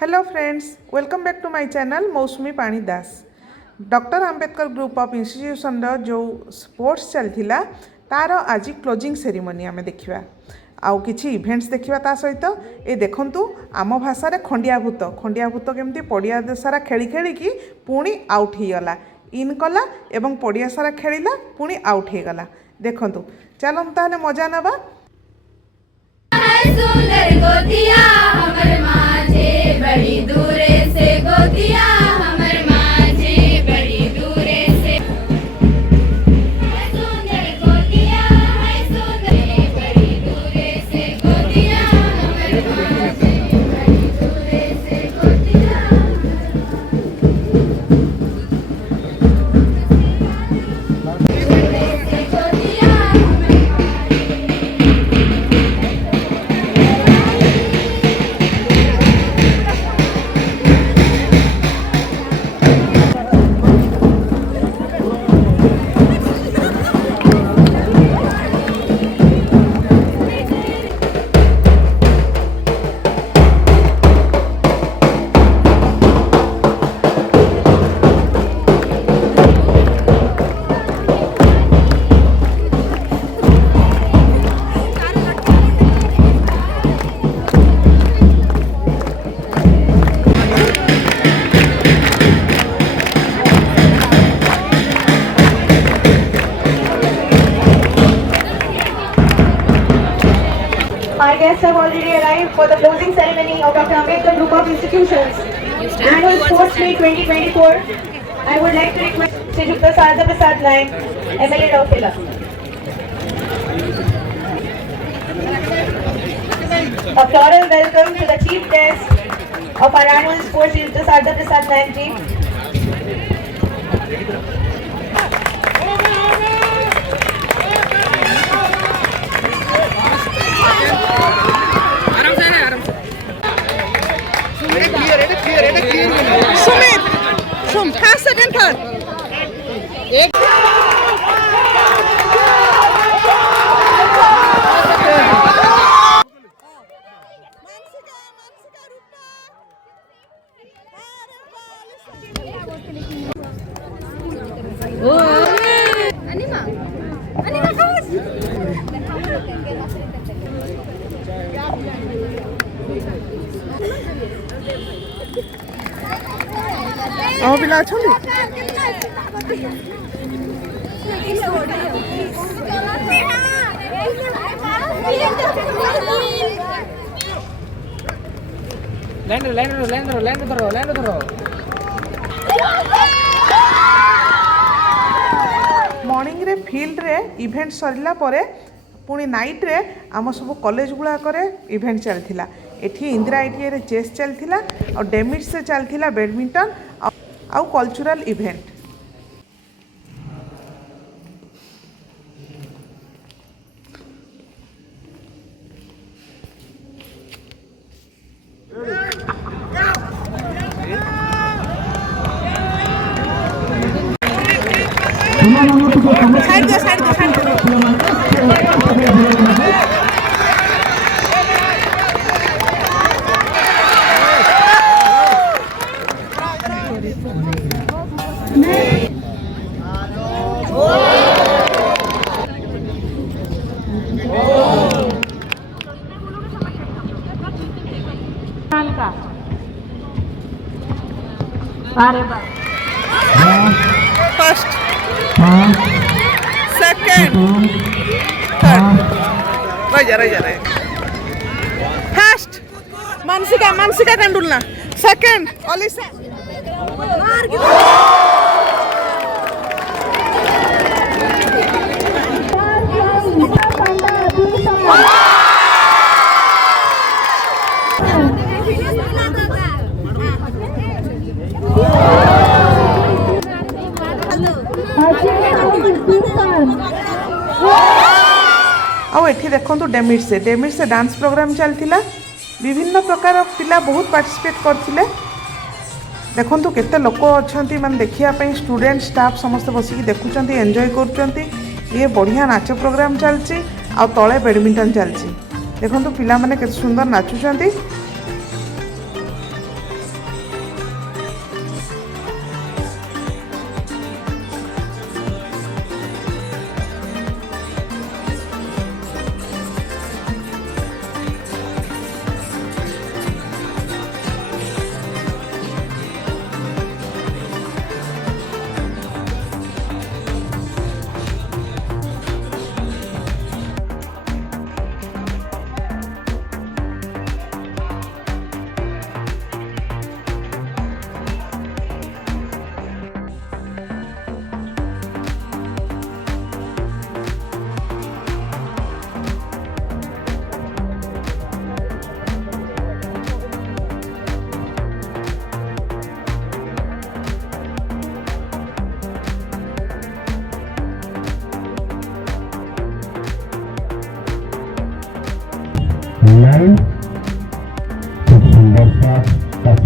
Hello friends, welcome back to my channel Mousumi Pani Das. Doctor Ambedkar group of institution जो sports चलता तार आज क्लोजिंग सेरेमनी आम देखा आउ किछि इवेंट्स देखा ता सहित ये देखंतु आम भाषा रे खंडियाभूत केमती पड़िया सारा खेली खेलिकी पुणी आउट हो गला इन कला एवं पड़िया सारा खेलिला पुणी आउट हो गला। देखंतु चलो ताहले मजा नबा। सुंदर गोतिया हमर माझे बड़ी दूरे से गोतिया हमर माझे बड़ी दूरे से सुंदर गोतिया है सुंदर बड़ी दूरे से गोतिया हमर माझे बड़ी दूरे से गोतिया Our guests have already arrived for the closing ceremony of Dr. Ambedkar Group of Institutions. Annual Sports Meet 2024. I would like to request Sri Dr. Sarda Prasad Naik, MLA Lautila. A floral welcome to the chief guest of our annual sports, Sri Dr. Sarda Prasad Naik ji. Sumit सुम first second third एक ଆମ ପିଲା ଅଛନ୍ତି। Morning रे field रे event सरला परे पुणी night रे आम सब कॉलेज गुड़ाक इवेंट चलता। एठी इंदिरा आईटीआई रे चेस चलता और डेमिट्स से चलता बैडमिंटन आउ cultural event. Side first second third रह जा फर्स्ट मानसिका कंडुलना सेकंड ओलिसा आठी देखु डेमिट्स डांस प्रोग्राम चलता। विभिन्न प्रकार पिला बहुत पार्टिसिपेट करते। देखु केते लोक अच्छा माने देखापी स्टूडेंट स्टाफ समस्त बसिक देखुं एंजॉय कर ये बढ़िया नाच प्रोग्राम चलती आ तले बैडमिंटन चलती। देखु पिला माने केते सुंदर नाचुंट।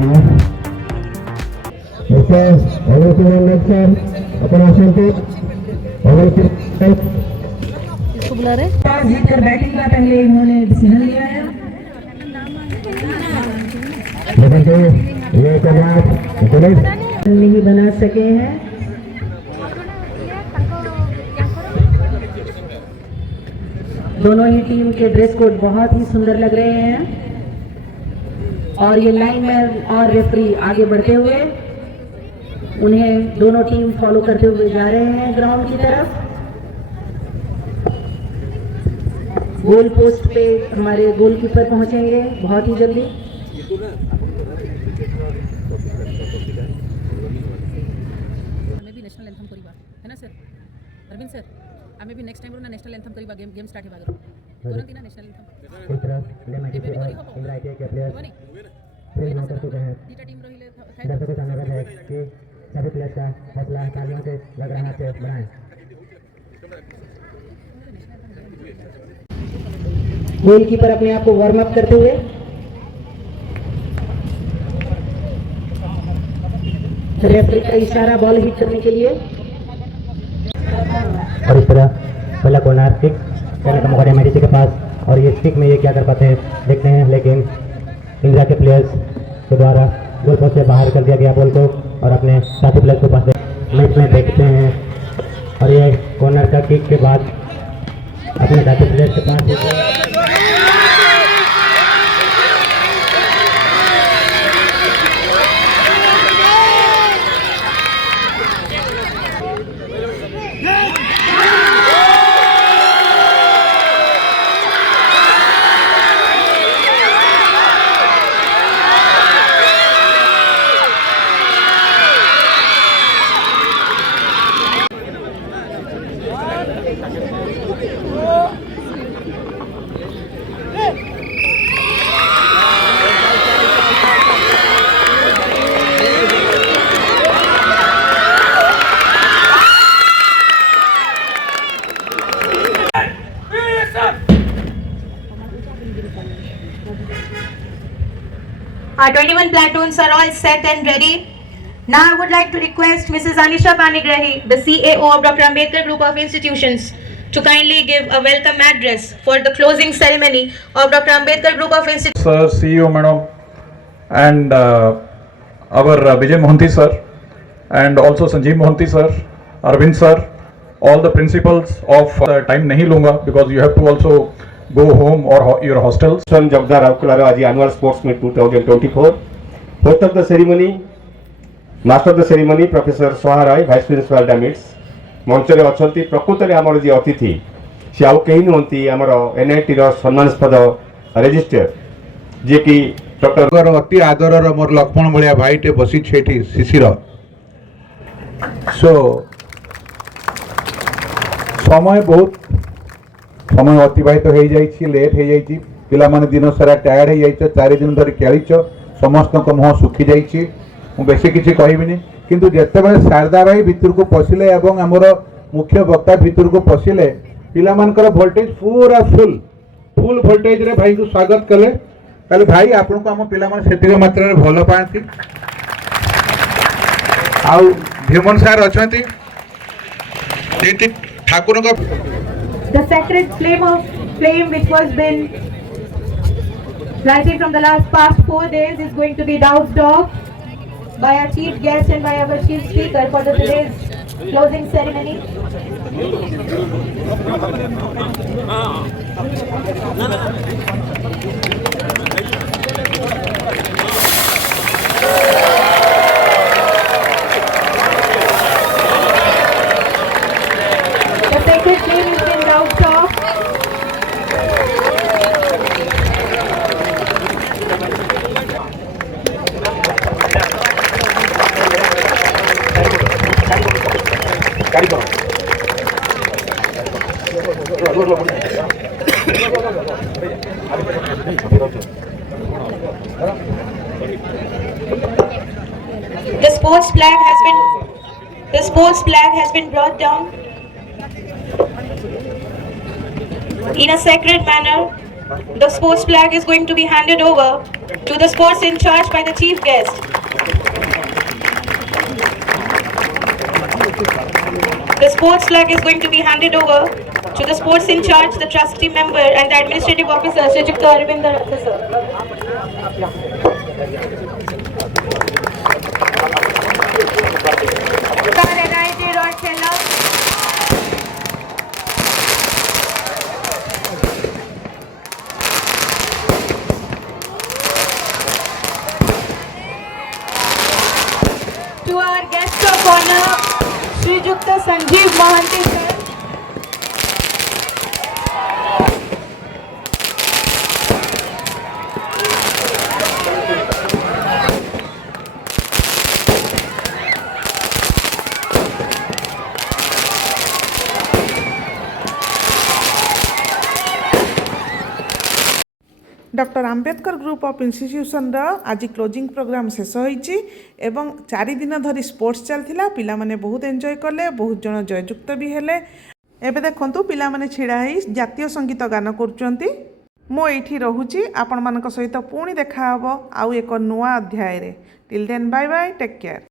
Okay, everything on next sir. अपन आसनते everything टॉस जीतकर बैटिंग का पहले इन्होंने डिसीजन लिया है। लेकिन तो ये कमाल पुलिस नहीं बना सके हैं। दोनों ही टीम के ड्रेस कोड बहुत ही सुंदर लग रहे हैं और ये लाइनमैन और रेफरी आगे बढ़ते हुए उन्हें दोनों टीम फॉलो करते हुए जा रहे हैं ग्राउंड की तरफ। गोल पोस्ट पे हमारे गोलकीपर पहुंचेंगे बहुत ही जल्दी। हमें भी नेशनल एंथम करीबा है ना सर अरविंद सर हमें भी नेक्स्ट टाइम ना नेशनल एंथम करीबा गेम स्टार्ट हेबा तुरंत ना नेशनल एंथम एक तरफ लेमन की और इंग्लैंड के प्लेयर प्रेस नॉट कर चुके हैं। दीटा टीम रहिले दर्शकों का अनुरोध है कि सभी प्लेयर्स का हौसला तालियों से गगराहट से बढ़ाएं। गोलकीपर अपने आप को वार्म अप करते हुए रेफरी का इशारा बॉल हिट करने के लिए। और इस तरह पहला कॉर्नर किक करने का मौका है मेडिसी के पास और ये किक में ये क्या कर पाते हैं देखते हैं, लेकिन इंडिया के प्लेयर्स के द्वारा गोल पोस्ट से बाहर कर दिया गया बॉल को और अपने साथी प्लेयर्स के पास मैच में देखते हैं। और ये कॉर्नर का किक के बाद अपने साथी प्लेयर्स के पास Our 21 platoons are all set and ready. Now I would like to request Mrs. Anisha Panigrahi, the CAO of Dr. Ambedkar Group of Institutions, to kindly give a welcome address for the closing ceremony of Dr. Ambedkar Group of Institutions. Sir, CEO madam, and our Vijay Mohanty sir, and also Sanjeev Mohanty sir, Arvind sir, all the principals of time nahi lunga because you have to also go home or your hostels. Jabdar Aji Annual Sports Meet 2024. Host of the ceremony, Master of the ceremony, Professor Soha Rai, Vice Principal Damids. ମଞ୍ଚରେ ଅଛନ୍ତି ପ୍ରକୃତରେ ଆମର ଯିଏ ଅତିଥି ସେ ଆଉ କେହି ନୁହନ୍ତି ଆମର NITର ସମ୍ମାନସ୍ପଦ ରେଜିଷ୍ଟ୍ରାର ଯିଏକି ଡକ୍ଟର ଅତି ଆଦରର ମୋର ଲକ୍ଷ୍ମଣ ଭଳିଆ ଭାଇଟେ ବସିଛି ଏଠି ଶିଶିର। ସମୟ ଅତିବାହିତ ହେଇଯାଇଛି, ଲେଟ୍ ହେଇଯାଇଛି, ପିଲାମାନେ ଦିନ ସାରା ଟାୟାର୍ଡ ହେଇଯାଇଛ, 4 ଦିନ ଧରି ଖେଳିଛ, ସମସ୍ତଙ୍କ ମୁହଁ ଶୁଖିଯାଇଛି, ମୁଁ ବେଶୀ କିଛି କହିବିନି। କିନ୍ତୁ ଯେତେବେଳେ ଶାରଦା ଭାଇ ଭିତରକୁ ପଶିଲେ ଏବଂ ଆମର ମୁଖ୍ୟ ବକ୍ତା ଭିତରକୁ ପଶିଲେ ପିଲାମାନଙ୍କର ଭୋଲ୍ଟେଜ ପୁରା ଫୁଲ୍ ଭୋଲ୍ଟେଜରେ ଭାଇଙ୍କୁ ସ୍ୱାଗତ କଲେ। ତାହେଲେ ଭାଇ ଆପଣଙ୍କୁ ଆମ ପିଲାମାନେ ସେତିକି ମାତ୍ରାରେ ଭଲ ପାଆନ୍ତି। ଆଉ ଭୀମନ ସାର୍ ଅଛନ୍ତି ଯେମିତି ଠାକୁରଙ୍କ The sacred flame which was been lighted from the past 4 days is going to be doused off by our chief guest and by our chief speaker for today's closing ceremony. The sacred flame has been doused off. The sports flag has been brought down in a sacred manner The sports flag is going to be handed over to the sports in charge by the chief guest. The sports flag is going to be handed over to the sports in charge, the trustee member and the administrative officer, Sri Jukta Arvind Sir. To our guest of honor, Sri Jukta Sanjeev Mohanty sir. Doctor Ambedkar group of institution आज closing programme शेष होईची एवं 4 दिन धरी sports चलथिला पिला माने बहुत enjoy कले बहुत जन जययुक्त भी हेले एबे देखंतु पिला माने छिड़ा ही जातीय संगीत गान करूचंती मो एठी रहूची आपण मानक सहित पुणी देखा हबो आउ एक नुआ अध्याय रे till then bye bye take care.